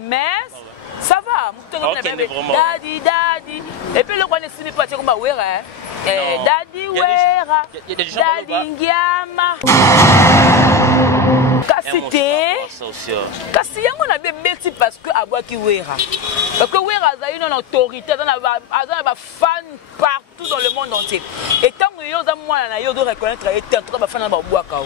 Mais ça va. Daddy, daddy. Et puis le roi ne s'y met pas comme Wera. Daddy Wera. Daddy Ngiama. Kasi yango na bebeti parce que Abouaki Wera. Parce que Wera a une autorité, a des fans partout dans le monde entier. Et tant que yo za moi na yo do reconnaître et tant que ba fans na ba Abouaka.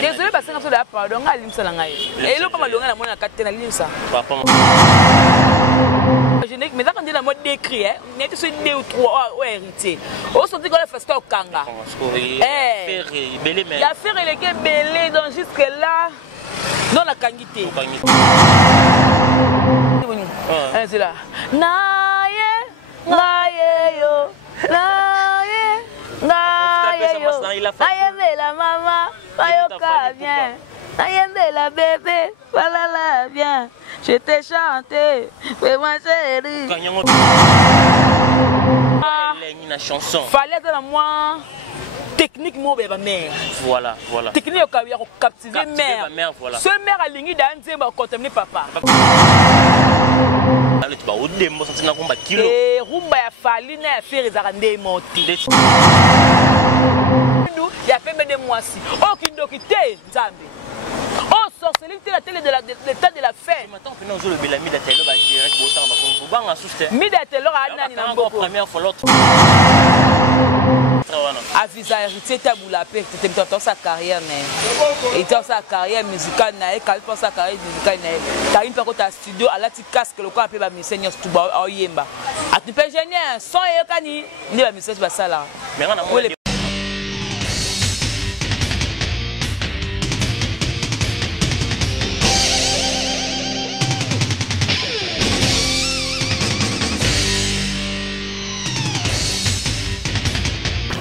Désolé parce que nous sommes pardon à l'imsa la ngai. Et là pas malonga na mona katena l'imsa. Papa. Mais quand on dit la mode décrit, n'est-ce pas 2 ou 3 héritiers. On se dit qu'on a fait ça au Kanga. Il y a fait les gars belé donc jusque là, non la kangité. C'est là. Naye, naye yo, naye, naye yo, naye de la maman, mayoka bien, naye de la bébé, voilà la bien. Je t'ai chanté, mais moi chérie. La chanson. Fallait être moi techniquement ma mère. Voilà, voilà. Technique au captiver mère. Voilà. Ce mère a ligné dans un contaminé papa. Et rumba ya fallu na faire les arandés monter. Il y a fait de moi si. Oh qui dokité Nzambe. Oh sorcellerie la télé de l'état de la fête. Maintenant on peut nous le Belami de télé direct autant ba banga souste. Mi de télé a nani na mboko. Première fois l'autre. Avisa héritier taboula pe c'était dans sa carrière mais et dans sa carrière musicale na et quand sa carrière musicale na t'as une fois ta studio à la petite casque le quoi appelé ba misenya stuba oyemba a tu peux génier son et kani ni ba misenya ba sala mais on a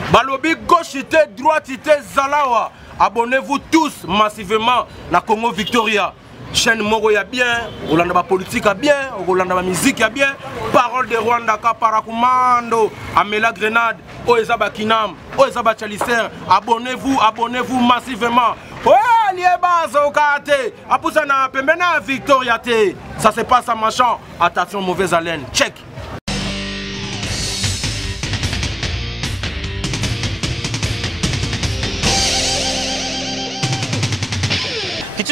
Balobi gauchité, droitité, Zalawa. Abonnez-vous tous massivement na Congo Victoria. Chaîne Moro ya bien, Rolanda ba politique ya bien, Rolanda ba musique ya bien. Parole de Rwanda ka parakumando, Amela Grenade, Oezaba Kinam, Oezaba Chalicer. Abonnez-vous, abonnez-vous massivement. Ouais, lieba zokate. Apusa na pembena Victoria te. Ça se passe à Machan. Attention mauvaise haleine. Check.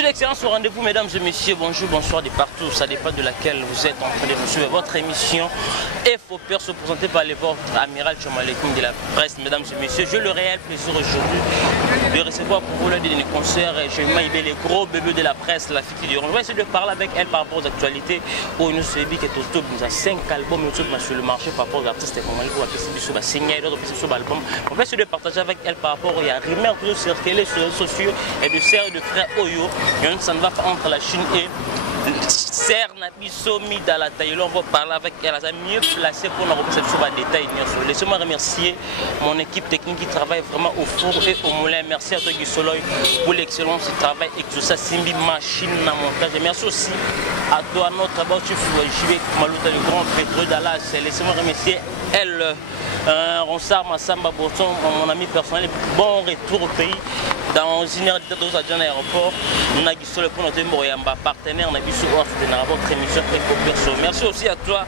Excellence au rendez-vous, mesdames et messieurs, bonjour, bonsoir de partout, ça dépend de laquelle vous êtes en train de suivre votre émission F.O.P.R. se présentée par les vôtres, Amiral Chamalekoum de la presse, mesdames et messieurs. J'ai le réel plaisir aujourd'hui de recevoir pour vous l'un des concerts, je m'appelle les gros bébés de la presse, la fille du rond. Je vais essayer de parler avec elle par rapport aux actualités, où nous sommes qui est au top, nous avons 5 albums sur le marché par rapport aux artistes, on va signer d'autres sur l'album. On va essayer de partager avec elle par rapport à rumeurs qui circulent sur les réseaux sociaux et de sœurs de frères Oyo. Ça ne va pas entre la Chine et Serre Nabiso Mida la Thaïlande. On va parler avec elle. Elle est mieux placée pour nous représenter sur les détails. Laissez-moi remercier mon équipe technique qui travaille vraiment au four et au moulin. Merci à toi Guy Soloy pour l'excellence du travail et tout ça. Simbi machine dans montage. Merci aussi à toi notre abattu Fouajibé Malouta le grand pétrole d'Alas. Laissez-moi remercier elle. Ronsar Massamba Boton, mon ami personnel. Bon retour au pays. Dans une heure de 12 à l'aéroport, nous avons sur le point de Moyamba, partenaire, on a vu sur votre émission Perso. Merci aussi à toi,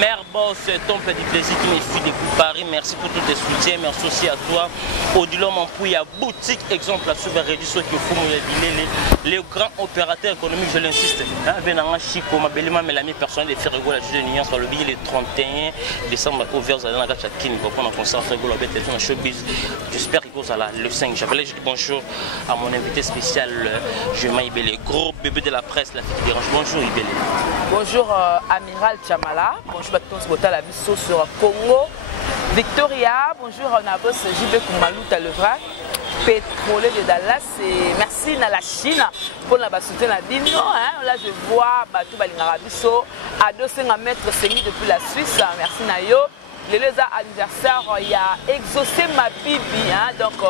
Mère Boss, ton petit plaisir qui me suit depuis Paris. Merci pour tous tes soutiens. Merci aussi à toi, Odilon Mampouya, boutique exemple à Souver Réduction qui faut les grands opérateurs économiques, je l'insiste. Venanga Chico, ma belle maman, l'ami personnel de Ferrego, la juge de Nian sur le billet le 31 décembre au vers Zalana Gachakin, pour prendre un concert Ferrego, la bête de showbiz. J'espère qu'il cause le 5. J'appelle, je dis bonjour à mon invité spécial, je m'appelle les gros bébés de la presse, la fille dérange. Bonjour Ibélé. Bonjour Amiral Chamala. Bonjour Baptiste Bota la Bisso sur Congo Victoria. Bonjour Nabos JB Koumalouta le vrai pétrolier de Dallas. Et merci à la Chine pour la soutien à Dino. Là je vois Batou Balingara Bisso à 200 mètres Sengi depuis la Suisse. Merci Nayo. les anniversaire il y a exaucé ma bibi hein donc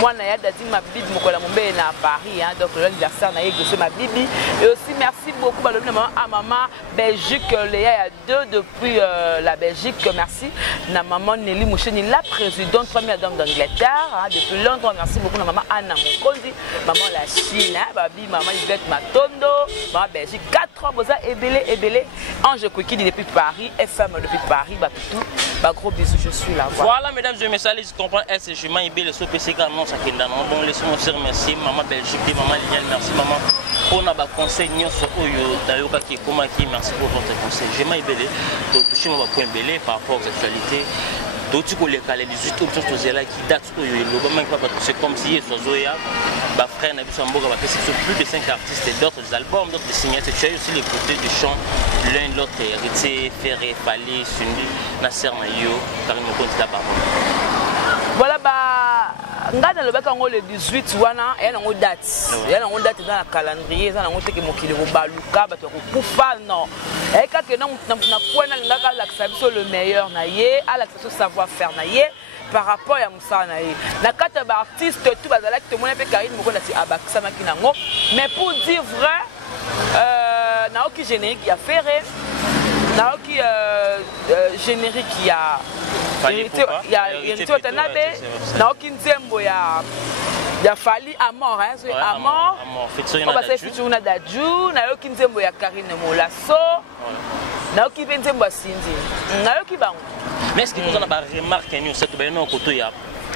moi na ya dati ma bibi mokola mombe na Paris hein donc l'anniversaire na exaucé ma bibi et aussi merci beaucoup à maman Belgique Léa il y a 2 depuis la Belgique merci na maman Nelly Moucheni la présidente première dame d'Angleterre hein, depuis longtemps merci beaucoup na maman Anna Mokondi maman la Chine hein, babi maman Yvette Matondo maman Belgique 4 ans boza ebele Ange Kwekidi depuis Paris FM depuis Paris bah tout bah gros bisous je suis là voilà mesdames et messieurs je comprends c'est je m'aime le SOPC quand non ça qui dans bon laissez-moi dire merci maman Belgique maman Liliane merci maman pour na ba conseil nyonso oyo tayoka ki comment qui merci pour votre conseil je m'aime donc toucher moi point belé par rapport aux actualités donc tu connais les 18 options qui datent oyo le pas c'est comme si Zoya ba frère na biso mboka ba sur plus de 5 artistes et d'autres albums d'autres signatures tu as aussi les côtés du chant l'un l'autre héritier Ferré Fali Sundi Nasser Mayo Karim Mokonzi là voilà bah ngana le bakango le 18 wana et nango date dans la calendrier ça nango teke mokili ko baluka bato ko kufa non et ka ke na kwena ngaka la biso le meilleur na ye ala que savoir faire na ye par rapport à Moussa Naï. La carte d'artiste, tout va aller tout le monde peut Karine Moko nasi abakisa makinango. Mais pour dire vrai, naoki générique il y a Ferré, naoki générique il y a hérité Watanabe, naoki Nzembo il y a Fali à mort hein, c'est à mort. On va se faire une adaju, naoki Nzembo il y a Karine Molasso, naoki Nzembo Cindy, naoki bango. Mais est-ce que vous avez remarqué que cette belle côté ya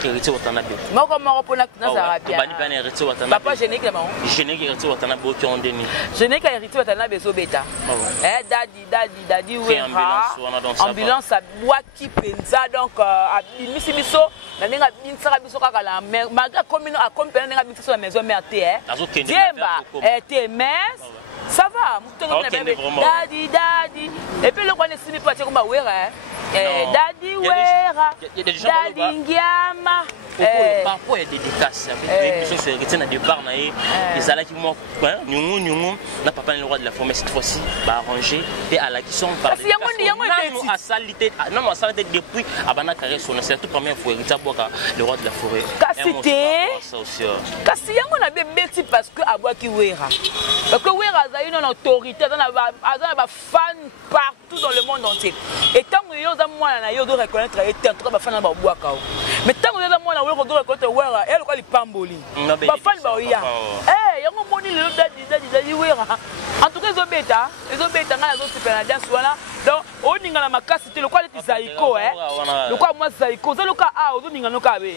héritier Watanabe moko pona nazara bien bani bani héritier Watanabe papa génique là bon génique héritier Watanabe qui ont donné génique héritier Watanabe zo beta dadi wera ambulance a bois qui penza donc abimisi biso na ninga binsaka biso kaka la maga commune a compagnie ninga biso la maison mère Diemba était mess ça va dadi et puis le quoi ne simi pas comme wera dadi wera dadi ngiama parfois il y a des dédicaces avec des héritiers na départ na les ala qui moi nyungu na papa le roi de la forêt cette fois-ci va arranger et à la qui sont par non à salité depuis abana carré son c'est la toute première fois héritier boka le roi de la forêt kasi yango na bébé parce que aboa ki wera parce que wera a une autorité dans la fan partout dans le monde entier et tant que yo za mwana na yo do reconnaître et tant que ba fan na ba boaka mais tant que yo za mwana wera do reconnaître wera elle ko li pamboli ba fan ba oya yango moni le dadi wera en tout cas ils ont bêta ngana zo super na dance wala donc on ninga na makasi te le quoi les zaiko le quoi moi zaiko za le cas ozo ninga no ka be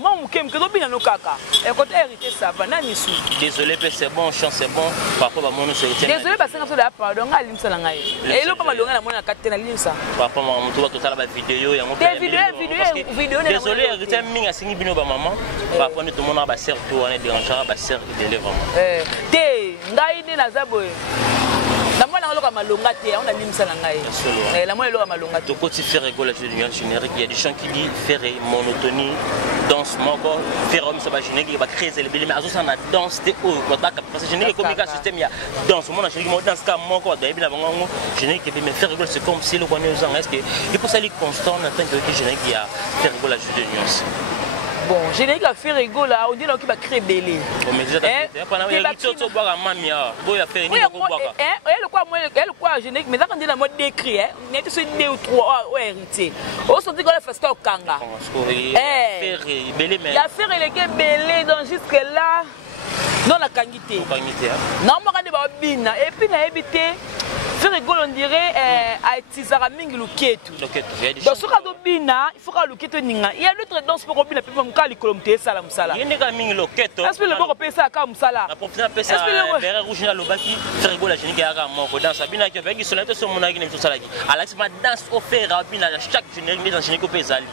moi mukem ke zo bina no kaka et côté hérité ça va na nisu désolé c'est bon chant c'est bon par rapport à mon hérité désolé parce que ça pardon ngali msala ngai et le pas malonga na mona katena limsa papa maman to total ba vidéo ya vidéo désolé hérité minga singi bino ba maman papa ne tout monde ba sœur to on est dérangeant ba sœur il est vraiment te ngai ni na zaboy la moi na loka malonga te on a limsa na ngai la moi loka malonga to côté faire rigole la générique il y a des gens qui disent faire monotonie danse moko faire homme ça va générique va créer les mais azo ça na danse te o ba parce que générique comme système il y a danse mon générique mo danse comme moko da bien bango générique mais faire rigole c'est comme si le connaît aux est-ce que il faut ça les constant en tant que générique il y a faire rigole la de nuance. Bon, générique a fait rigolo là, on dit qu'il va créer belé. Mais déjà pendant il faut boire mamia, boya faire ni ko boire. Elle quoi générique mais ça quand dit la mode décrit n'est que 2 ou 3 héritier. On se dit qu'on a fait ça au Kanga. Faire belé mais. Il a fait les belé donc jusque là non la kangité. Non moi quand ba bina et puis na habité faire rigolo on dirait aitizara mingi luketu. Donc ce cas bina il faut que luketu ninga. Il y a l'autre danse pour bina pe mka likolomte sala musala. Il y a mingi luketu. Est-ce que le bon peut ça ka musala? La professeur peut ça vers rouge na lobaki faire rigolo la génique ya moko danse bina ki avec solete so monaki na musala ki. Ala ma danse offert bina chaque générique dans génique pe zali.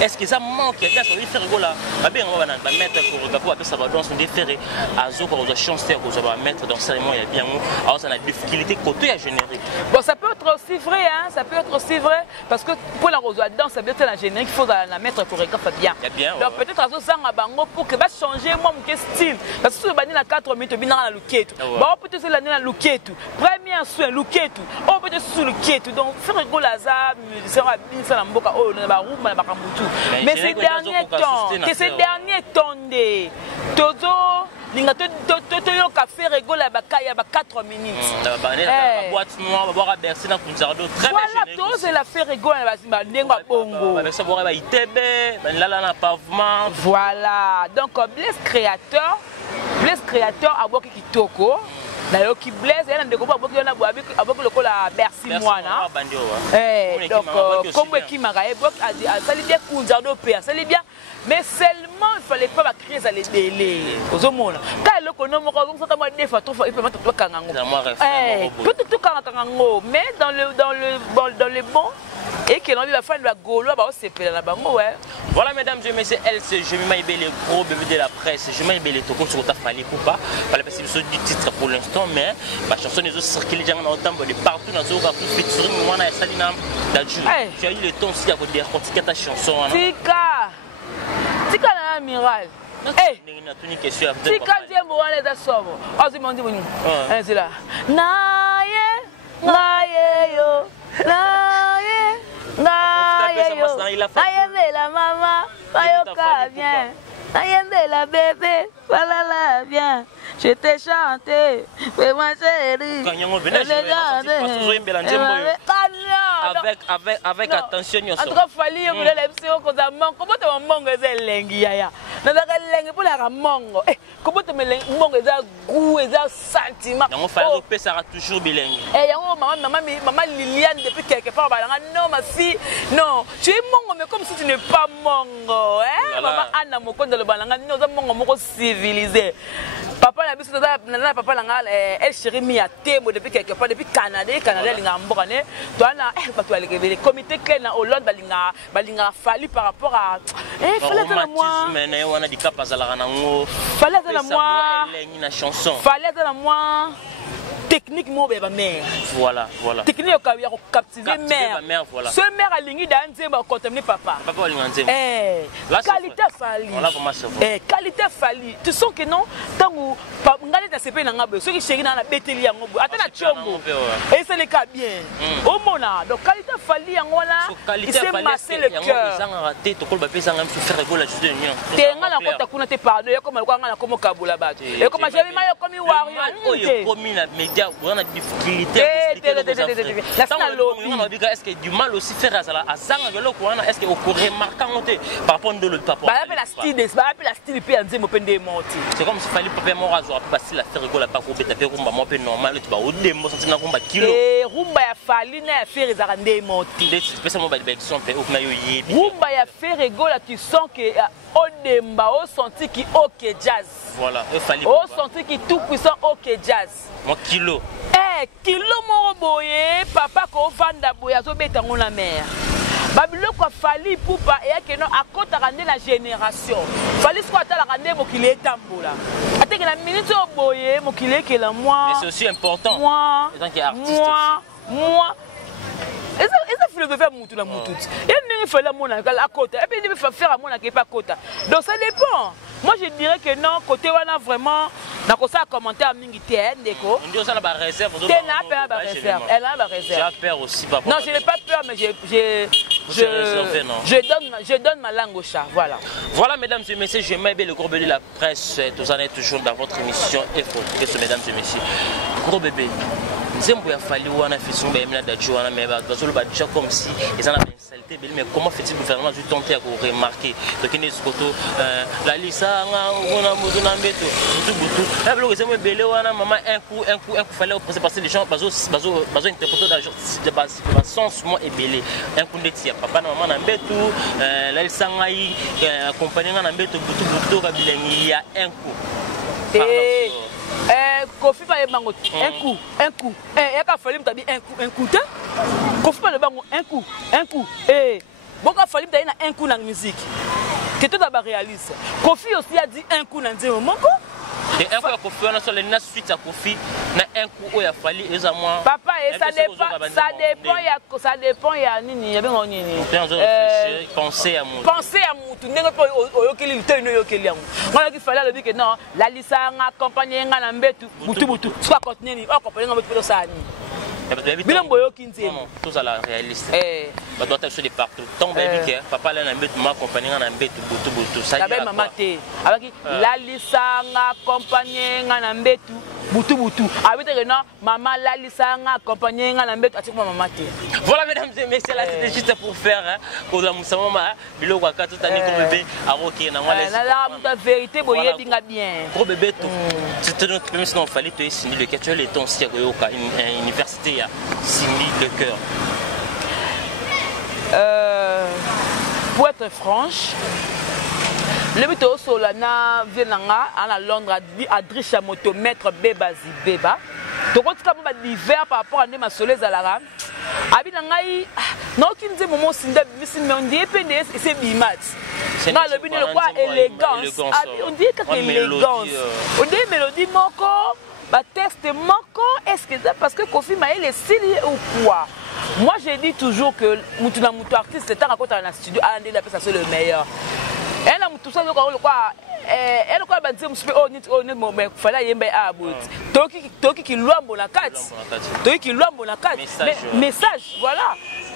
Est-ce que ça manque danse oui faire rigolo ba bien on va mettre pour ça va danse on déférer azo ko za chance ko za ba mettre dans cérémonie ya bien alors ça na difficulté côté ya générique. Bon, ça peut être aussi vrai, hein, ça peut être aussi vrai, parce que pour la rose danse, ça veut dire la générique, il faut la mettre chorégraphe bien. Bien. Donc peut-être à ce sang à bango pour que va changer moi mon style. Parce que si vous la 4 minutes, bien dans la lookette. Bon, peut-être c'est l'année la lookette. Premier soin lookette. On peut être sous lookette. Donc faire rigolo à ça, sera bien ça la mboka oh na ba room na ba kamutu. Mais ces derniers temps des Todo Linga to yo ka faire rigolo à bakaya ba 4 minutes. La boîte noire va boire à Bercy dans Punzardo très bien. Voilà, tout c'est la faire rigolo à ba ndenga bongo. Avec ça boire ba itebe, ben là na pavement. Voilà. Donc Blaise créateur a boki kitoko. D'ailleurs qui Blaise et ndeko ba boki na boabi avec le cola Bercy mwana. Donc comme qui marae bok a sali bien Punzardo pe, sali bien. Mais seulement il fallait pas créer ça les délais. Aux monde. Quand le kono mo ko ça moi des fois trop il peut mettre tout kangango. Tout kangango, mais dans le bon et que l'envie va faire de la gaulois bah c'est pela la bango ouais. Voilà mesdames et messieurs, je m'aime les gros bébés de la presse, je m'aime les tokos sur ta fallait pour pas la possibilité du titre pour l'instant mais ma chanson les autres circuler déjà dans autant de partout dans autres pour featuring moi na salina d'adju. Tu as eu le temps aussi à vous dire quand ta chanson Tika na amiral. Tika Diembo wale da sobo. Ozi mondi boni. C'est là. Naye yo. Naye yo. Naye la maman. Mayoka bien. Naye la bébé. Voilà la bien. Je t'ai chanté, mais ma chérie. Avec attention. En tout cas, fallait que les MCO qu'on a manqué. Comment tu manques de lengi ya? Nous avons lengi pour la mango. Comment tu me manques de goût et de sentiment? On fallait que ça sera toujours bilingue. Et maman Liliane depuis quelque part, non ma fille, non. Tu es mango mais comme si tu n'es pas mango, hein? Maman Anna Mokonde le balanga, nous avons mango civilisé. Papa la biso na papa la ngala elle chérie mi atembo depuis quelque part depuis Canada linga mbokane to ana bato le comité clé na Hollande balinga fallu par rapport à fallait dans moi mais on a dit kapazala na ngo fallait dans moi na chanson fallait dans moi technique mo beba mère voilà technique ka captiver mère voilà ce mère alingi da nzemba contaminer papa alinga nzemba qualité fali qualité fali tu sens que non tangu ngale ta sepe na ngabe ceux qui chéri na beteli yango atana chombo et c'est le cas bien au mona donc qualité fali yango là il s'est massé le cœur yango raté to kolba pesa ngam faire rigola juste de nion tenga na kota kuna te pardon comme alikuwa ngana comme kabula bato et comme j'avais mayo comme wario comme na média on a difficulté est-ce que du mal aussi faire à zanga velo kwana est-ce que au remarquant par rapport de l'autre papa la style pe nzembo pe ndemoti c'est comme si fallait papa mo razo pa si la faire rigola pas ko beta pe rumba mo pe normal tu ba o dembo sentina rumba kilo rumba ya fali na ya faire za ndemoti c'est ça mo ba direction pe o na yo yebi rumba ya faire rigola tu sens que au demba au senti qui OK jazz voilà il fallait au senti qui tout puissant OK jazz mon kilo kilo mo boye papa ko vanda boye azo beta ngona mère babilo ko fali pupa et que non akota rande la génération fali soit la rande mokili etambola ateke la minute o boye mokili ke la moi mais c'est aussi important moi tant qu'artiste moi eza philosophie ya mutu na mutu et ndenge fallait mona kala akota et puis il faut faire mona ke pas kota donc ça dépend. Moi je dirais que non côté wana vraiment na ko ça commentaire mingi te ndeko on dit ça la réserve elle a la réserve j'ai peur aussi papa non je n'ai pas peur mais je donne ma langue au chat voilà mesdames et messieurs je m'aime le gros bébé de la presse tous en êtes toujours dans votre émission Info mesdames et messieurs gros bébé Zembo ya fali wana fisun ba emina dachu wana mais ba bazolo ba déjà comme si ils en avaient saleté mais comment fait-il le gouvernement du tenter à remarquer donc il est koto la lisa nga ona mudu na mbeto butu la bloque c'est moi belé wana maman un coup fallait passer les gens bazo interpréter de base sens moi et belé un coup de tia papa na maman na mbeto la lisa nga yi accompagner na mbeto butu ka bilengi ya un coup Kofi va bango un coup et ka fali mtabi un coup ta Kofi va le bango un coup boka fali mtabi na un coup na musique que tout d'abord réalise Kofi aussi a dit un coup na nzembo moko Et un coup à Kofi, on a sur les nas suite à Kofi, na un coup où il a fallu et ça moi. Papa, ça dépend, il y a nini, il y a bien nini. Penser à mon. Penser à mon, tu n'es pas au yokeli, tu n'es yokeli. On a dit fallait le dire que non, la lisa a accompagné un ambetu, butu, soit continuer, accompagner un peu de ça. Non, tout ça la réaliste. On doit être sur des partout. Tant que papa l'a embêté, ma compagnie en embêté, butu, ça y est. Maman té, avec la lisa a accompagné un ambetu, butu. Avec que non, maman la lisa a accompagné un ambetu, à maman té. Voilà, mesdames et messieurs, là c'était juste pour faire pour la moussama, bilo waka tout année comme bébé, à roquer na moi les. La vérité, boye dinga bien. Gros bébé tout. C'était notre même si on fallait te signer le cas, tu as les tons si à une université. Cindy le cœur. Pour être franche, le but au Solana Venanga à Londres à Drisha Moto maître Beba Zibeba. Donc on dit que l'hiver par rapport à ma soleil à la rame. Abinangai non qui me dit moment Cindy mais on dit PNS et c'est bimat. Non le but le quoi élégance. On dit que élégance. On dit mélodie moko. Bah test manquant, est-ce que c'est parce que Kofi Maé est stylé ou quoi? Moi j'ai dit toujours que Moutuna Moutou artiste c'est un raconte dans le studio à Andé ça c'est le meilleur. Elle a Moutou ça le quoi elle quoi bah dire on mais fallait yembe à bout. Toki qui loambo la carte. Toki qui loambo la carte. Message voilà.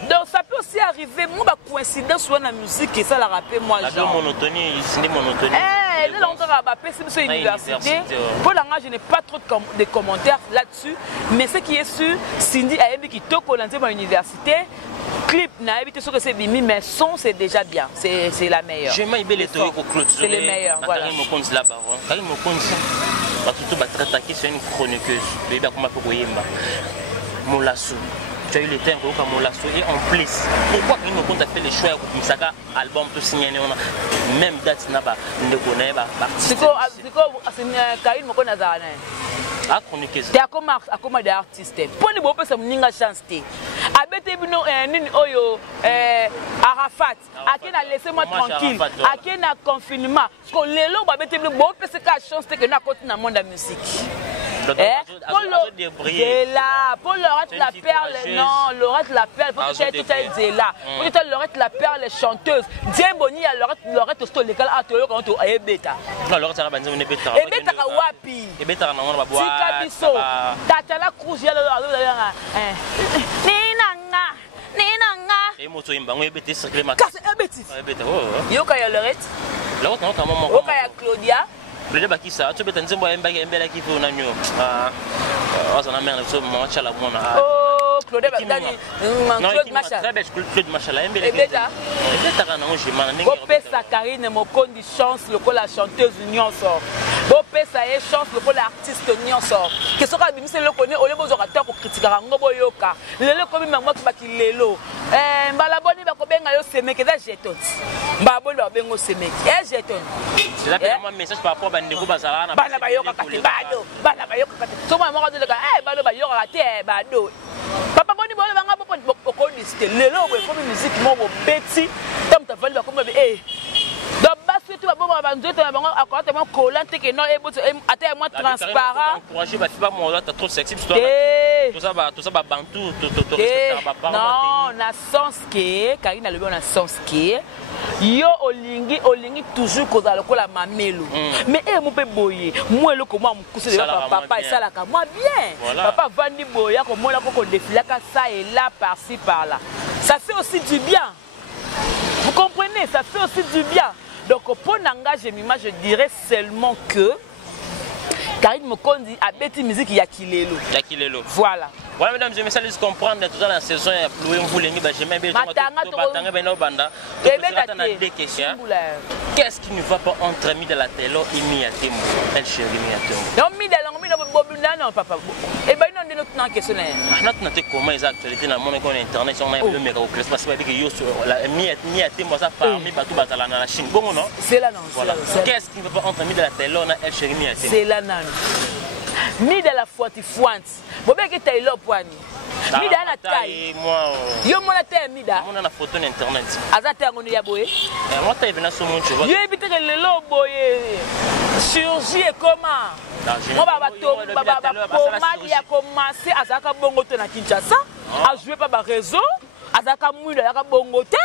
Donc ça peut aussi arriver moi bah coïncidence sur la musique et ça la rappelle moi genre. La monotonie, c'est monotonie. Elle est encore à c'est une université. Pour l'instant, je n'ai pas trop de commentaires là-dessus. Mais ce qui est sûr, Cindy a dit qu'il toque au l'université. Université. Clip n'a évité ce que c'est bimi, mais son c'est déjà bien. C'est la meilleure. J'aime bien les tours au clôt. C'est le meilleur. Voilà. Karim Mokonzi là-bas. Karim Mokonzi, tout va traiter sur une chroniqueuse. Il va comment pour Yemba. Molasso. Tu as eu les temps comme Molasso et en plus. Pourquoi Karim Mokonzi a fait le choix pour Misaka album tout signé on a même date n'a pas ne connaît pas. C'est quoi Karim Mokonzi a zana. Ah chroniqueuse. Tu as comment des artistes. Pour ne pas se m'ninga chance. Abete bino nini oyo Arafat akena laissez-moi tranquille akena confinement parce que lelo ba bete bino bo pese ka chance que na côté na monde de musique Pour Laurette la perle, non, Laurette la perle, pour que tu aies là. Pour que tu aies Laurette la perle, chanteuse. Dieu Boni, Laurette au stole, l'école à toi, quand tu es bêta. Non, Laurette, ça va bien, on est bêta. Et bêta, wapi. Et bêta, on va boire. Tikabiso, Tatala Cruz, il y a le. Ninanga. Et moi, tu es un bêtise, c'est clair. C'est un bêtise. Yoka ya Laurette. Laurette, non, t'as maman. Yoka ya Claudia. Le baki ça tu peux t'entendre boire un bague un bel qui fait on a mieux ça n'a rien de moi chala mon oh Claude Bagdani Claude Macha très belle Claude Macha la un bel qui beta kana ngo jema ndenge bo pesa Karine Mokondi chance le la chanteuse union sort bo pesa et chance le l'artiste union sort que soka bimise le connaît au lebo zoka pour critiquer ngo boyoka lelo komi mama ki bakilelo mbala boni bakobenga yo semeke da jetot mbaboni ba bengo semeke jetot c'est là que message par rapport bandeko bazala na bana bayoka kate bana bayoka kate so moi moko de ka bana bayoka kate bado papa boni bolo banga boko liste lelo bo comme musique mo beti tam ta vali ba comme donc basi tu vas bon banzo ta bango akora tellement collant que non et ata moi transparent encourager ba fiba mo là trop sexy toi tout ça ba bantu to non na sens que Karine le na sens que yo olingi toujours kozala kola mamelo mais mon pe boyer moi le comment mukuse papa et ça la ka moi bien papa vandi boya comme moi là ko défilaka ça et là par-ci par-là ça fait aussi du bien vous comprenez ça fait aussi du bien donc pour n'engager Mima je dirais seulement que Karine Mokonzi a bêti musique Yakilelo voilà. Voilà, mesdames et messieurs, vous comprenez tout ça la saison, il y a vous les j'aime bien des questions. Qu'est-ce qui ne va pas entre Mi de la télé et Miatemo? Elle chérie Miatemo. Non, Mi de la non, papa. Et bien, non, notre question. Notre comment les actualités dans le monde internet sont même le méga au classe parce que Miatemo ça parmi tout batala dans la Chine. Bon non? C'est là non. Qu'est-ce qui ne va pas entre Mi de la télé et elle chérie Miatemo? C'est là non. Mida la fuanti bobeki tailo poani mida na taille yo mona te mida mona na photo na internet azata ngoni ya boye moi ta evena so moncho yo ebite ke lelo boye chirurgie comment moi baba pomade ya commencer azaka bongo te na Kinshasa a jouer pas ba réseau azaka mwida yaka bongo te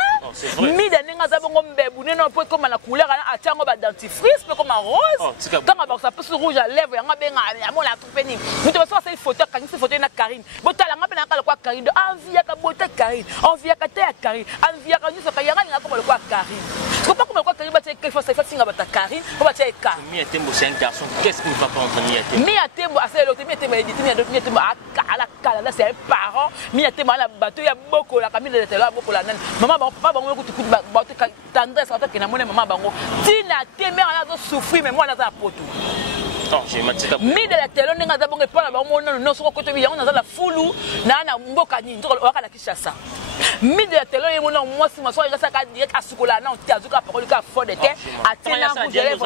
mida ninga za bongo mbebu neno po comme la couleur a tiango ba dentifrice pe comme rose quand ba ça peut rouge à lèvres yanga benga ya mona tupeni muto ba ça photo quand c'est photo na Karine botala nga pena kala kwa Karine envie yaka bota Karine envie yaka te ya Karine envie yaka nyuso ka yanga nga comme kwa Karine ko pas comme kwa Karine ba quelque fois ça fait singa ba ta Karine ko ba tia ka mi Tembo c'est un garçon qu'est-ce qu'il ne va pas entre mi Tembo assez l'autre mi Tembo dit mi Tembo ala kala là c'est un parent mi Tembo ala bateau ya boko la Camille de tela boko la nani maman ba papa bango ko tukuti ba tendresse ata ke na mona maman bango tina te mère ala zo souffrir mais moi na za poto non j'ai matika mi de la telo ninga za bongo pa ba mona no so ko to bi yango na za fulu na mboka ni ndoko waka na Kinshasa mi de la telo ye mona mwasi maso ya saka direct asukola na ti azuka pa ko ka fode te atina ngujele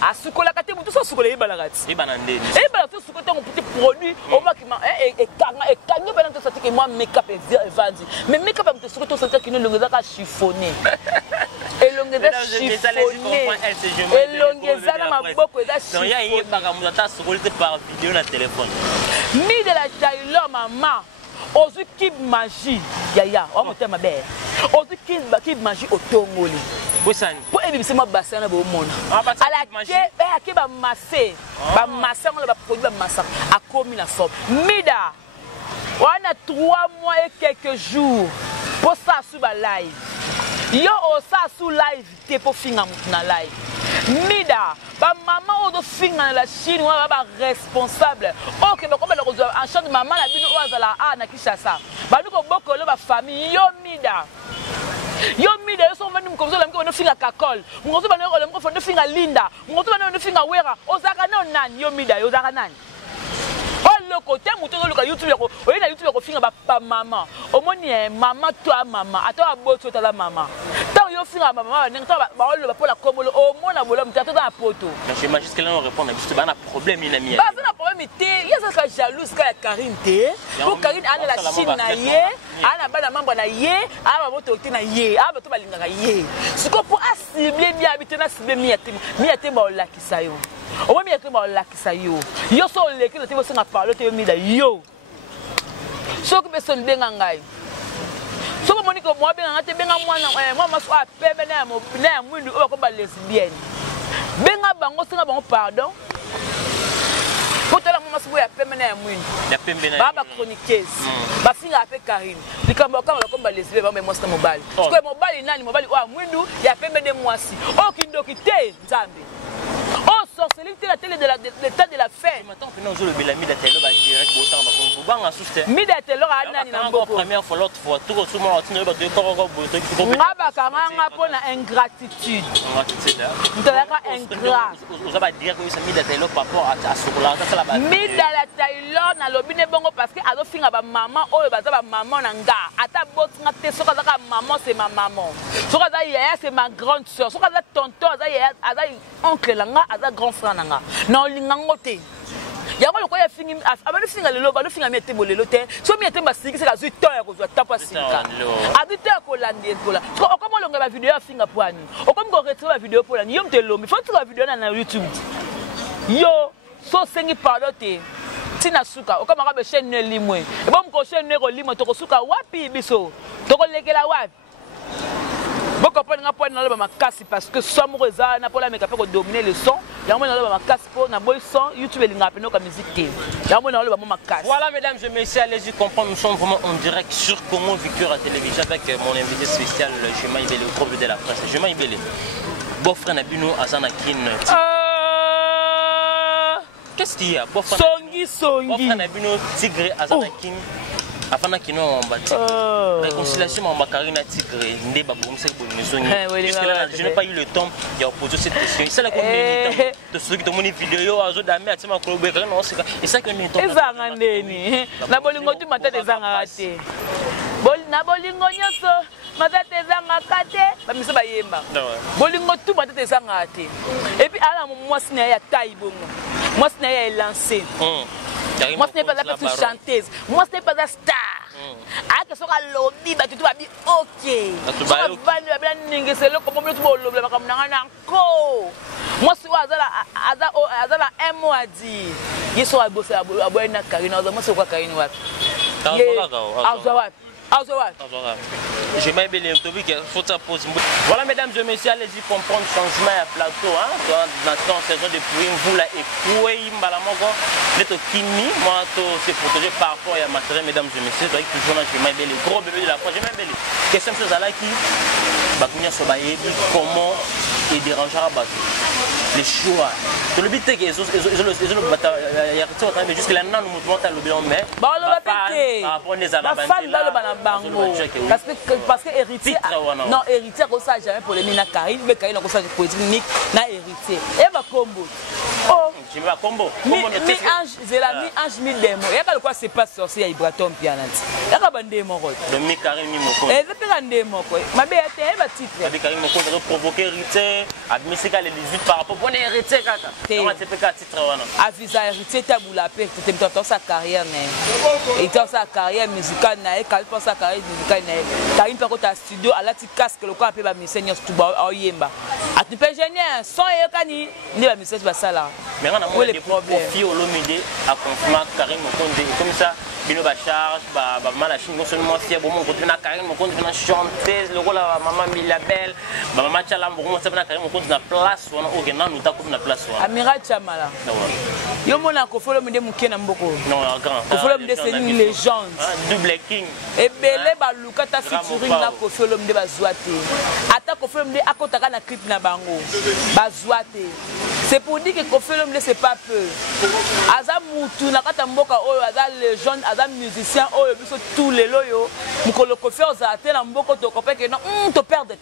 asukola kati mutu so sukola ibala kati ibana ndeni ibala to sukola ton petit produit au makima et kanga bana to sati ke moi make-up et vandi mais make-up am to sukola to sati ke no longeza ka chiffonné elongeza chiffonné elongeza na maboko eza chiffonné baka mutata sukola te par vidéo na téléphone mi de la taille maman ozu kib magie yaya o motema be ozu kib magie otongoli bosani po ebibisi ma bassin na bo mona ala ke ba masse ngolo ba produit ba massa akomi na forme mida wana 3 mois et quelques jours pour ça sous ba live yo o ça sous live te po finga na live mida ba maman o do finga na la Chine wa ba responsable OK ba ko ba ko en charge maman la bino o azala na Kinshasa ba nuko bokolo ba famille yo mida yo so mani mkomzo la mko no finga kakol mkomzo ba no mko no finga linda mkomzo ba no finga wera ozaka no nani yo mida yo zaka nani le côté muto le YouTube yako o ina YouTube yako finga ba maman o moni maman toi maman ato boto ta la maman tant yo finga maman ne ta ba lo ba pour la komolo o mona bola mtato da poto je m'imagine que là on répond juste ba na problème ina mi ba na problème te ya ça jalouse ka Karine te pour Karine ana la Chine na ye ana ba na mambo na ye ana moto te na ye aba to balingaka ye siko pour assimiler bien habiter na sibe mi atemba o lakisa yo o mo mi atemba o lakisa yo yo so leki le te bo singa parler te mi da yo so ko be so ndenga ngai so ko moniko mo benga ngate benga mwana moi maso a pembe na mo na mwindu o ko ba lesbienne benga bango singa bango pardon potala mo maso ya pembe na mwindu ya pembe na baba chroniqueuse ba singa ape Karine likambo kama ko ba lesbienne ba mo sta mobile ko mobile nani mobile o mwindu ya pembe de mwasi o kindoki te nzambe oh sorcellerie la télé de l'état de la fête maintenant on le belami de télé ba direct botan ba banga souste mida télé ana ni na mboko première fois l'autre fois tout sur moi tu ne ba de koroko boto ki ngaba kanga pona ingratitude ndalaka ingrat oza ba dire que ça mida télé par rapport à sokola ça la ba mida la taylor na lobine bongo parce que azo finga ba maman oyo baza ba maman na nga ata botinga te soka za maman c'est ma maman soka za yaya c'est ma grande sœur soka za tonton za yaya aza oncle langa aza grand frère nanga na olingango te yango loko ya fingi abali finga lelo balo finga miete bolelo te so miete basiki se ka zui to ya kozwa tapa singa adite ko landi kola ko okomo longa ba video ya finga poani okomo ko retrouver ba video poani yo mtelombi faut tu ba video na YouTube yo so sengi pardon te tina suka okomo ka be chaîne limwe e bom ko chaîne ko limwe to ko suka wapi biso to ko lekela wapi boko pa nga po na loba makasi parce que somo eza na pola meka pe ko dominer le son yango na loba makasi po na boy son YouTube elinga pe no ka musique te yango na loba mo makasi. Voilà mesdames et messieurs, allez-y comprendre, nous sommes vraiment en direct sur Congo Victoire à télévision avec mon invité spécial Jema Ibele, le groupe de la presse. Jema Ibele, beau frère Nabino Azanakin. Qu'est-ce qu'il y a? Beau frère Nabino Tigre Azanakin. Afin qu'il n'ait pas de réconciliation avec Karina Tigre, je n'ai pas eu le temps de poser cette question. C'est la communauté de ceux qui ont une vidéo à jour d'amis à Tima Kolobé. Et ça que nous sommes. Na bolingo tu mata des angaraté. Na bolingo nyoso, matata ezangaka te bamiso bayemba bolingo tu matata ezangaka te et puis ala mwasi na ye ya taille bongo mwasi na ye ya élancé mwasi na ye pas une chanteuse mwasi na ye pas star ake soka lobi bato tu babi ok soka bandi babila ningeselo komobile tu bolobela makambo nanga nanko mwasi oyo aza na un mot à dire ye soka aboyi na Karine aza mwasi okwa Karine wapi azwa wapi j'ai même bien l'utopie qu'il faut ça pose. Voilà mesdames et messieurs, allez-y comprendre changement à plateau dans ton saison de pluie vous là et puis mbalamongo neto kini moi to se protéger par rapport à matériel mesdames et messieurs donc toujours là j'ai même bien les gros bébés de la fois j'ai même bien les question c'est là qui bakunya sobaye comment et déranger à bateau les choix tout le but c'est que ils ont bata il y a quelque chose mais juste là non nous mouvement à le bilan mais bah on va péter par rapport les avantages parce que héritier non héritier comme ça jamais pour les mina Karine mais Karine comme ça poétique na héritier et va combo oh je vais combo mi ange c'est la mi ange mi démon et quand quoi c'est pas sorcier Ibratom pianati et quand bande mon rôle le mi Karine mi moko et c'est pas démon quoi ma bé était va titre avec Karine moko ça provoquer héritier admissika les 18 par rapport pour héritier kaka on va te faire titre wana avisa héritier tabula pe c'était dans sa carrière mais et dans sa carrière musicale na et quand sa carrière musicale na Karine par contre studio à la petite casque le quoi appelé ba misenya studio oyemba atu pe génial son et kani ni ba misenya ba sala mais on a moins de profil au lomide à confirmer Karine Mokonde comme ça bino ba charge ba machine non seulement fier bon mon côté na Karine Mokonde na chanteuse le rôle la maman Milabel ba maman Chalambo on sait na Karine Mokonde na place on OK na nous ta comme na place on Amiral Chamala yo mona ko folo minde mukena mboko non grand ko folo minde c'est une légende double king et belé ba lukata featuring na ko folo minde ba zoate ata ko folo minde akotaka na clip na bango ba zoate c'est pour dire que Koffi Olomide c'est pas peu aza mutu na kata mboka oyo aza légende aza musicien oyo biso tous les loyo mukolo Koffi ozate na mboko to kopé que non to perdre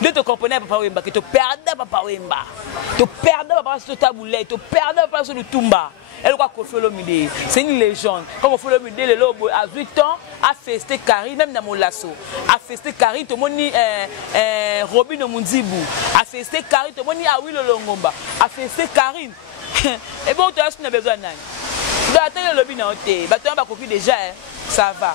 de te comprendre papa Wemba que te perdre papa Wemba te perdre papa sur taboulé te perdre papa sur le tumba elle quoi Koffi Olomide c'est une légende comme Koffi Olomide le lobo à 8 ans a festé Karine même dans mon lasso a festé Karine to moni Robin Mundibu a festé Karine to moni Awilo Longomba a festé Karine et bon tu as besoin nani d'attendre le lobby na hotel bato ba Koffi déjà ça va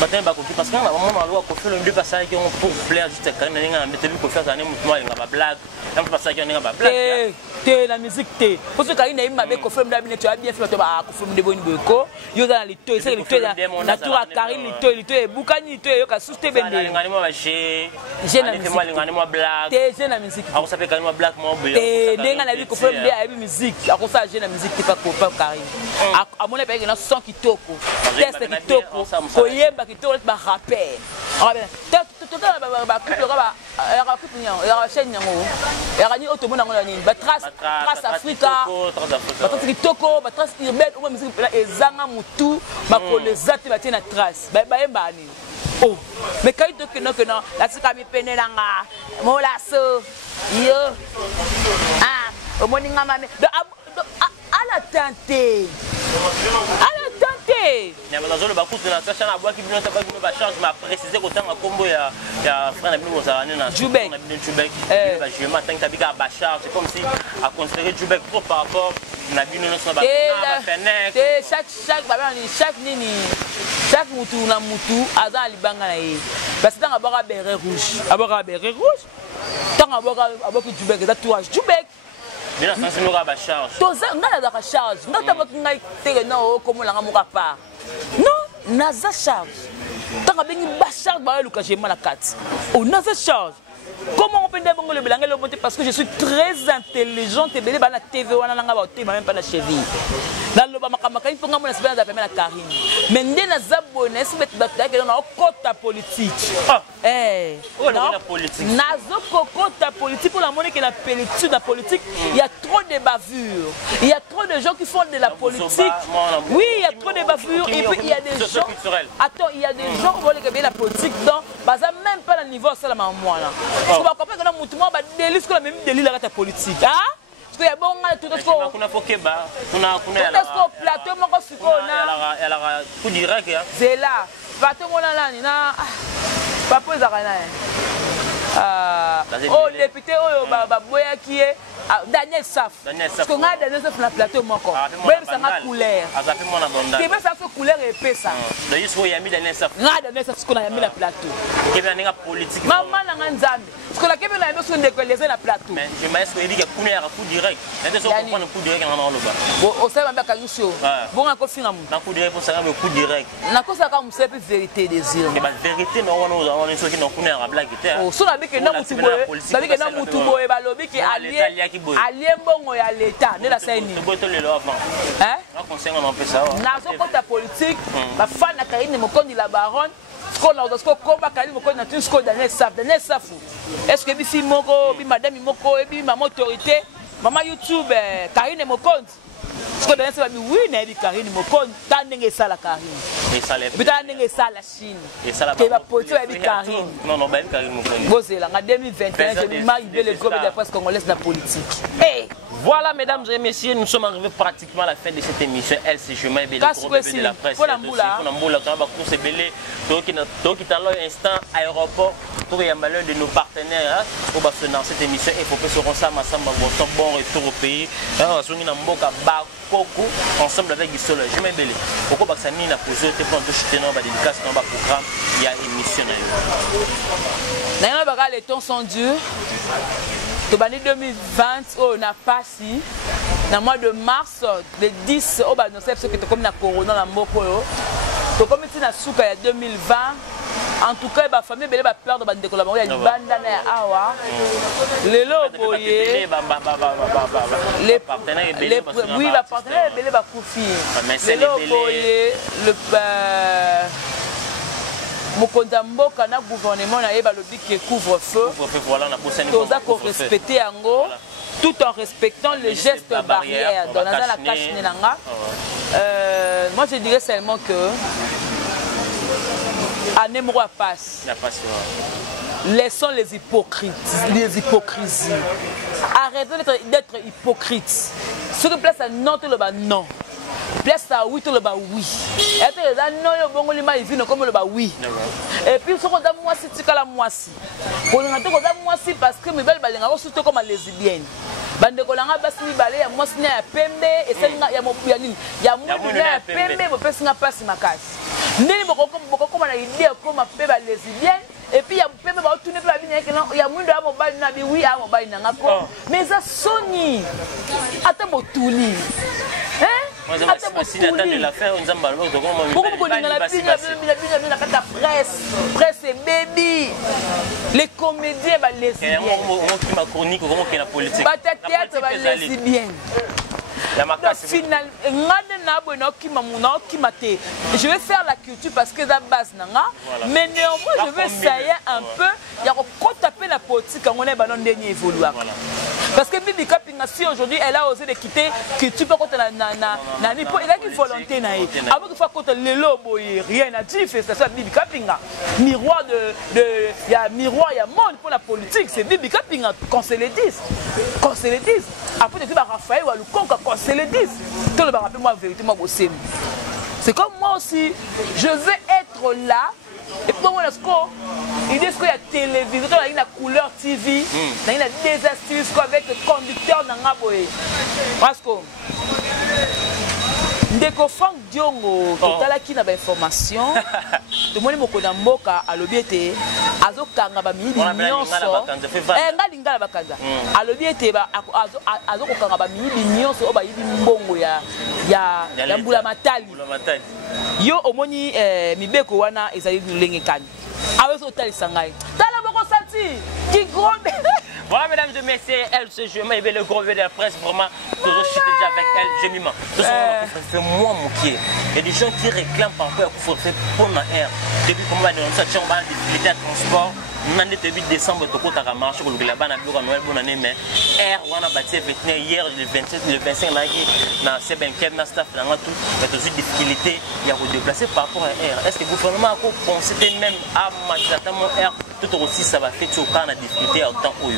batin ba Koffi parce que maman a loi Koffi Olomide passer qui on pour plaire juste Karine ninga mettre lui Koffi ça ne mouvement il va blague on peut passer qui on va blague te la musique te parce que Karine il m'a Koffi Olomide tu as bien fait ba Koffi Olomide boni beko yo dans les toits c'est les toits na tour à Karine les toits bukani to yo ka souste bende ngani mo ba chez ngani mo blague te je na musique on s'appelle ngani mo blague mo te denga na bi Koffi Olomide a bi musique a ko ça je na musique te pas Karine a mon épée na son kitoko test kitoko koyemba kitoko ba rappeur ah ben tout ba couple ba couple nyango ya chaîne nyango ya ni otomona ngona ni ba trace Africa ba trace kitoko ba trace urbaine ou musique ezanga mutu ba kolezate ba tina trace ba yemba ni oh mais quand il que non la sika mi penelanga molaso yo ah o moninga mame à la tenter ya bazolo bakutu na sasha na bwaki bino tabaki bino ba charge ma préciser ko tanga combo ya frère na bino za na Jubek na bino Jubek ba jema tanga bika ba charge c'est comme si à considérer Jubek trop par rapport na bino no so ba na fenêtre chaque ba ni chaque nini chaque mutu na mutu aza libanga na ye parce que tanga baka béret rouge tanga baka aboki Jubek za touage Jubek bien ça c'est nous ba charge toza ngala za charge ngata boki ngai tege na o komo langa moka pa non naza charge tanga bengi ba charge ba luka jema na kati o naza charge comment on peut ndebongo le belanga le monter parce que je suis très intelligente et belé ba na TV wana nanga ba otema même pas na cheville dans le ba makamaka il faut nga mona sibana za pemela Karine mais ndé na zabone sibet bakta ke na okota politique na politique nazo kokota politique pour la monnaie que la politique il y a trop de bavures il y a trop de gens qui font de la politique oui il y a trop de bavures et puis il y a des gens attends il y a des gens qui veulent que la politique dans baza même pas le niveau ça la moi là parce que ba comprendre que na mutu mo ba délice que la même délit la politique ah parce que y a bon tout ce qu'on kuna pokeba kuna plateau moko siko na elle a coup direct c'est là Bateau mon alani na papa zakana. Oh député oh baboya qui est Daniel Saf. Parce qu'on a Daniel Saf na plateau moko. Même ça na couleur. Azapi mon abondance. Qui veut ça sur couleur épais ça. D'ailleurs so yami Daniel Saf. Na Daniel Saf qu'on a mis la plateau. Qui veut nga politique. Maman na nzambe. Parce que la qui veut na notion de coaliser la plateau. Mais je m'ai dit que kuna ya coup direct. Est-ce que on prend un coup direct na loba. Bon ça va ba kanyusho. Bon encore finga mu. Na coup direct pour ça un coup direct. Na ko ça comme c'est vérité désir. Mais la vérité non on est ceux qui n'ont kuna ya blague était. Oh so na bike na mutu boye. Na bike na mutu boye ba lobi ki allié mbongo ya l'état de la CENI. Hein? Na so kota politique ba fan na Karine Mokondi la baronne. Qu'on a dans ce combat Karine Mokondi na tout ce Daniel Saf. Daniel Saf. Est-ce que bifi moko bi madame moko et bi maman autorité maman YouTube Karine Mokondi. Ce que Daniel Saf oui na bi Karine Mokondi tandenge ça la Karine. Et ça les tandenge ça la Chine. Et ça la ba politique bi Karine. Non non ba bi Karine Mokondi. Bozela en 2021 je me marie le groupe de la presse congolaise la politique. Hey! Voilà, mesdames et messieurs, nous sommes arrivés pratiquement à la fin de cette émission. Elle, c'est Chemin et Bélé, gros bébé de la presse. Pour Namboula, pour ces Bélé, donc il instant aéroport pour y avoir l'un de nos partenaires pour dans cette émission. Il faut que ce soit votre bon retour au pays. Ensemble avec Gisolo, Chemin et Bélé. Pourquoi parce que nous avons posé des plans de chuter dans la dédicace dans le programme. Il y a émission. Les temps sont durs. L'année 2020, on a passé dans le mois de mars, le 10, on a fait comme la corona dans le moko. Comme il y a 2020, en tout cas, la famille a peur de la collaboration. Il y a une bande awa. Les loboyés. Les partenaires oui, les partenaires belé ba koufi. Les loboyés, le Mokonda mboka na gouvernement na yeba lobi que couvre-feu. Tous à respecter yango tout en respectant les gestes barrières dans la cache nenanga. Moi je dirais seulement que anémro passe. Laissons les hypocrisies. Arrêtons d'être hypocrites. Sur une place à non, tout le bas non. Place à oui, tout le bas oui. Et puis non, le bon lima il vient comme le bas oui. Et puis ce qu'on a moi si tu as la moi si. On a tout qu'on a moi si parce que mes belles balinga surtout comme lesbienne. Bande kolanga basi mi balé ya moi si na pembe et ça ya mo ya nini. Ya mo ya pembe mo pesi nga pasi makasi. Nini boko comme na idée comme pe ba lesbienne. Et puis il y a peu de tourner pour la vie il y a moins de mobile na bi oui à mobile na ngako mais ça Sony attends mo tourner hein attends mo tourner la faire on zamba lo to comme pourquoi la presse baby les comédiens ba lesbiennes qui ma chronique comment qui la politique ba théâtre ba lesbiennes. Je vais faire la culture parce que la base nanga, mais néanmoins je vais essayer un peu. Il y a encore taper la politique quand on est ballon dernier évoluer. Parce que Bibi Kapinga si aujourd'hui elle a osé de quitter culture pas contre la il a une volonté naïe. Avant qu'il faut contre le lobo rien à dire c'est ça Bibi Kapinga. Miroir il y a miroir il y a monde pour la politique c'est Bibi Kapinga qu'on se le dise. Qu'on se le dise. Après tu vas Raphaël ou Lukonga qu'on se le dise. Tout le monde rappelle moi vérité moi bosser. C'est comme moi aussi je veux être là. Et puis moi, il dit qu'il y a télévision, il y a couleur TV, il y a des astuces avec le conducteur dans la boîte. Parce que Ndeko Frank Diongo, qui a information, tout le monde est mboka à l'obéité, azo kanga ba mili nyonso. Ngali ngala bakanga. À l'obéité azo kanga ba mili nyonso ba yibi mbongo ya mbula matali. Yo omoni mibeko wana ezali lenge kani. Awezo talisa ngai. Tala boko sati ki gros. Voilà, mesdames et messieurs, elle se joue, mais le gros de la presse, vraiment, toujours je suis déjà avec elle, je m'y mens. Tout ça, c'est moi mon pied. Il y a des gens qui réclament parfois qu'il faut faire pour ma air. Depuis qu'on va dans cette chambre de transport, le 8 décembre, tu as marché pour le Glabana, Noël, bonne année, mais air, on a bâti hier, le 27, le 25, dans le CBNK, dans le staff, dans tout, il y a toujours des difficultés, il y a redéplacé par rapport à air. Est-ce que le gouvernement a pensé même à ma air? tout aussi ça va faire au cas de difficulté en temps où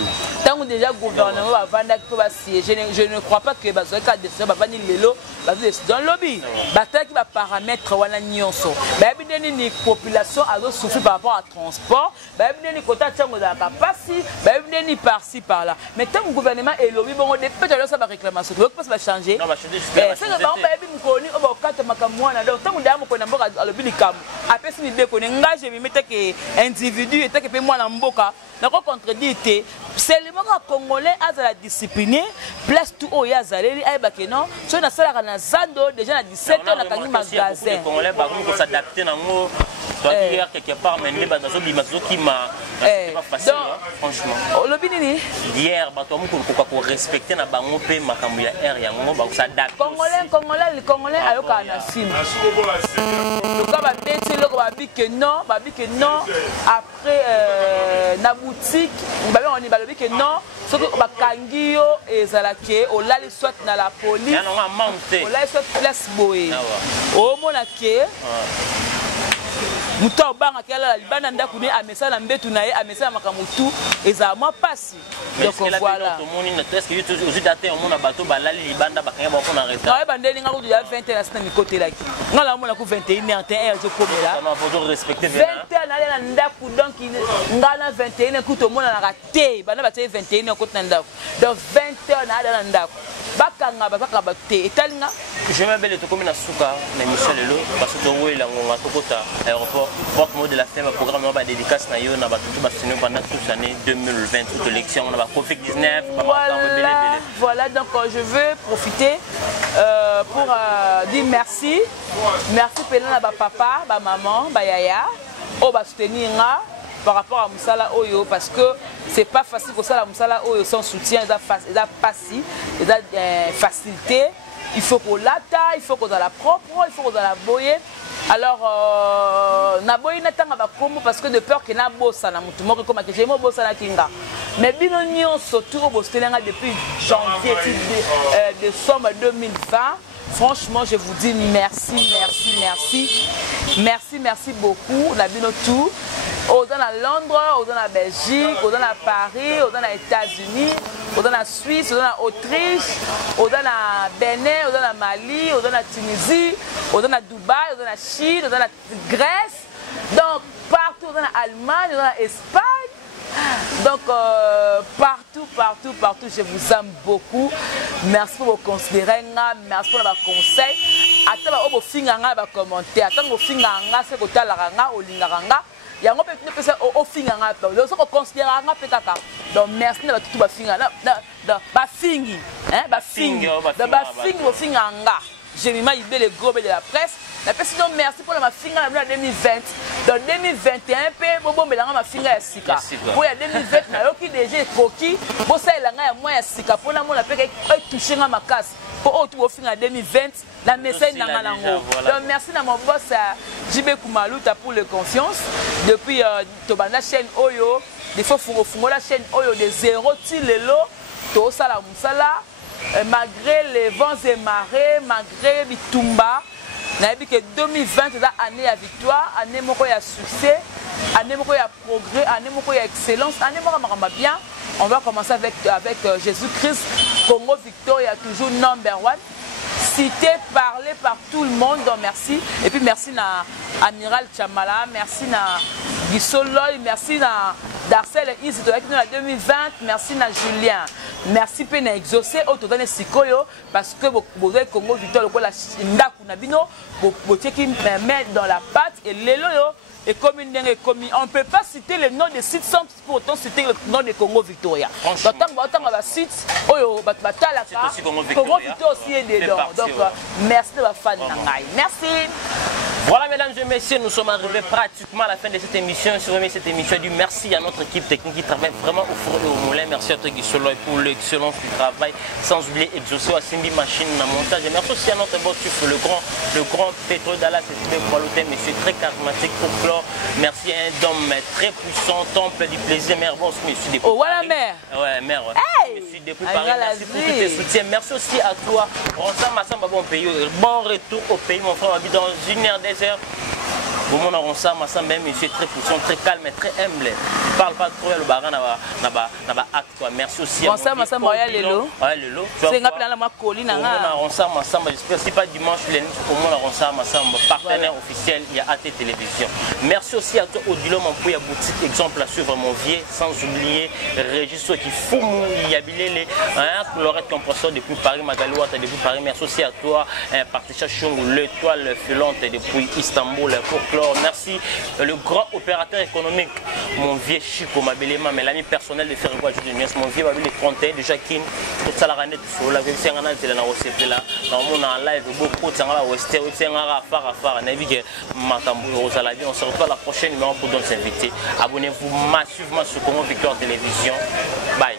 tant que déjà gouvernement va vendre que siéger je ne crois pas que bazoka ka décision va vendre lelo dans lobby bataille qui va paramètre wana nyonso ba bideni ni population a souffrir par rapport à transport ba bideni kota tsango da kapasi ba bideni par-ci par-là mais tant que gouvernement et lobby bon des peut-être ça va réclamation donc pas va changer non va changer c'est ça va ba bi mukoni o ba kata makamwana donc tant que ndamo ko na mboka lobby likamu apesi mi beko ngage mi mette que individu et que pe mwana mboka na ko contredire seulement les Congolais ont la discipline, place tout au Yazaleli, aïe non, sur la salle à Zando, déjà à 17 ans, on a un magasin. Les Congolais vont s'adapter dans le toi hier quelque part, mais les badazo bimazo qui m'a c'est pas facile franchement. Le binini hier bato pour respecter na bango pe makambo ya air ya ngo ba s'adapter. Les Congolais ayoka na film. Le gars va bêter le gars va dire que non après na boutique on est balobi que non ce que ba kangio ezalake o la les soit na la police. Ya non monter. O la soit place boy. O mona ke muto banga kala libana ndaku ne amesa na mbetu na ye amesa makamutu eza moi pasi donc voilà tout monde est-ce que aux datés on a bateau balali libanda bakanga ba pona resta non bandeli nga ko ya 20 ans na mi côté là nga la mona ko 21 ans je comme là on faut respecter 20 ans na ndaku donc nga na 21 ko to mona na raté bana ba 21 ko na ndaku donc 20 ans na ndaku bakanga ba te etalinga je m'appelle comme na suka na mission lelo parce que on la ngonga tokota aéroport porte mot de la fin programme on va dédicace na yo na ba tout ba signer pendant toute l'année 2020 toute l'élection on va Covid-19 voilà donc je veux profiter pour dire merci pena na ba papa ba maman ba yaya o ba soutenir nga par rapport à Moussala Oyo parce que c'est pas facile pour ça la Moussala Oyo sans soutien ils a facile ils a facilité il faut qu'on l'atta il faut qu'on a la propre il faut qu'on a la boye alors na boye na tanga ba komo parce que de peur que na bossa na mutu moko comme que j'ai mo bossa na kinga mais bino nyonso tout au bostelenga depuis janvier décembre 2020 franchement je vous dis merci beaucoup la bino tout aux dans la Londres, aux dans la Belgique, aux dans la Paris, aux dans les États-Unis, aux dans la Suisse, aux dans la Autriche, aux dans la Bénin, aux dans la Mali, aux dans la Tunisie, aux dans la Dubaï, aux dans la Chine, aux dans la Grèce, donc partout dans l'Allemagne, dans l'Espagne. Donc partout, je vous aime beaucoup. Merci pour vos considérations, merci pour vos conseils. Attends, vos finganga, vos commentaires. Attends, vos finganga, c'est que tu as la ranga, au linganga. Il y a un peu de personnes au finganga, donc on considère un peu kaka. Donc merci de tout ba finganga, ba fingi, hein, ba fingi, ba fingi au finganga. J'ai mis il les gros de la presse. La personne donc merci pour ma finga en 2020. Dans 2021 bon melanga ma finga ya sika. Pour 2020 na yoki déjà troki, bo ça elanga ya moi ya sika pour na mona pe toucher nga makasi. Pour tout au finga 2020 la message na ngalango. Donc merci na mon boss JB Kumaluta pour le confiance depuis tobanda chaîne Oyo, des fois fungo la chaîne Oyo de zéro til lelo to sala musala. Malgré les vents et marées, malgré Bitumba, que 2020 est l'année à victoire, année où il y a succès, année où il y a progrès, année où il y a excellence, année où il y a bien. On va commencer avec Jésus-Christ, Congo Victoria, toujours number one. Cité, parlé par tout le monde, donc merci. Et puis merci à Amiral Chamala, merci à Guissoloy, merci à Darcel Isidore qui nous a 2020, merci à Julien. Merci pour nous exaucer au total de Sikoyo parce que vous avez Congo Victor, vous avez qui met dans la pâte et les loyaux. Et comme une dingue, on ne peut pas citer le nom des sites sans pour autant citer le nom de Congo Victoria. Donc, tant qu'on va citer, Congo Victoria aussi est dedans. Donc, merci de la fan. Merci. Voilà, mesdames et messieurs, nous sommes arrivés pratiquement à la fin de cette émission. Je remercie cette émission du merci à notre équipe technique qui travaille vraiment au four et au moulin. Merci à Togui Soloy pour l'excellence du travail. Sans oublier Exaucé à Cindy Machine dans le montage. Et merci aussi à notre boss, le grand pétrole d'Allah, c'est monsieur très charismatique pour clore. Merci à un homme très puissant, temple du plaisir, mère boss, monsieur depuis Paris. Voilà, mère. Ouais, mère. Hey, monsieur depuis Paris. Merci pour tous tes soutiens. Merci aussi à toi. Bon pays. Bon retour au pays, mon frère. On habite dans une heure des heures. Pour mon ça, ma même, monsieur très puissant, très calme et très humble. parle pas trop le baran na ba acte. Merci aussi à mon ensemble ya lelo. Ouais, lelo. C'est nga plan la ma coli na nga. On ensemble, j'espère c'est pas dimanche lundi au moins on ensemble partenaire officiel il y a AT Télévision. Merci aussi à toi Odilo Mampo ya boutique exemple à suivre mon vieux sans oublier Régis qui fumu il y a bilé Lorette compresseur depuis Paris Magaloua depuis Paris. Merci aussi à toi Partichat Chungu l'étoile filante depuis Istanbul folklore. Merci le grand opérateur économique mon vieux Chico Mabelema mais l'ami personnel de Ferroquoi mon vieux Babili 31 de Jacqueline tout ça la ranette sur la version en télé na OCP là on a en live beaucoup de la Western fara naviguer matambu aux alavi on se retrouve à la prochaine numéro pour d'autres invités. Abonnez-vous massivement sur Congo Victoire Télévision. Bye.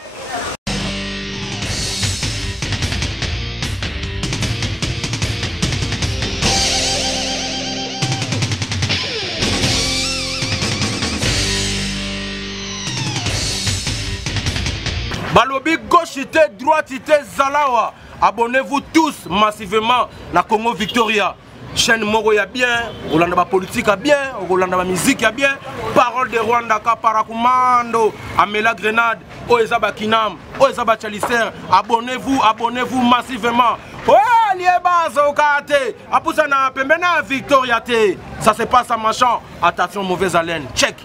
Balobi gauchité, droitité, Zalawa. Abonnez-vous tous massivement na Congo Victoria. Chaîne Moro ya bien, Rolanda ba politique a bien, Rolanda ba musique a bien. Parole de Rwanda ka parakumando, Amela Grenade, Oezaba Kinam, Oezaba Chalicer. Abonnez-vous massivement. Ouais, lieba zokate. Apusa na pembena Victoria te. Ça se passe à machin. Attention mauvaise haleine. Check.